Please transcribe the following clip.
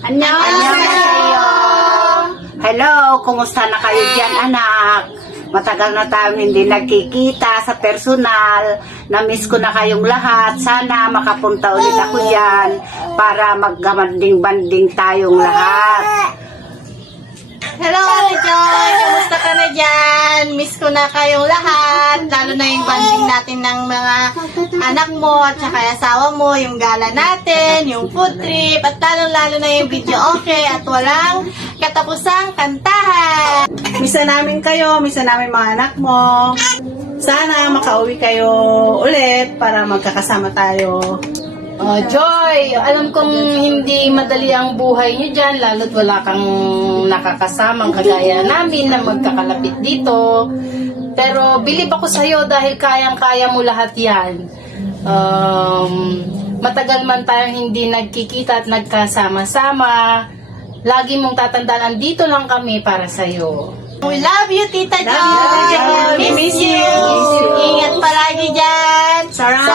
Annyeonghaseyo! Hello, kumusta na kayo dyan, anak? Matagal na tayo hindi nagkikita sa personal. Na-miss ko na kayong lahat. Sana makapunta ulit ako dyan para magkamanding-banding tayong lahat. Hello, Ate Joy! Kamusta ka na dyan? Miss ko na kayong lahat. Lalo na yung banding natin ng mga anak mo at saka asawa mo, yung gala natin, yung food trip, at lalo na yung video okay at walang katapusang kantahan. Miss na namin kayo, miss na namin mga anak mo. Sana makauwi kayo ulit para magkakasama tayo. Joy, alam kong hindi madali ang buhay niyo dyan, lalo't wala kang nakakasamang kagaya namin na magkakalapit dito. Pero bilib ako sa'yo dahil kayang-kaya mo lahat yan. Matagal man tayong hindi nagkikita at nagkasama-sama, lagi mong tatandaan, dito lang kami para sa'yo. We love you, Tita Joy! Love you, Tita Joy. We miss you! Ingat palagi dyan! Sarang!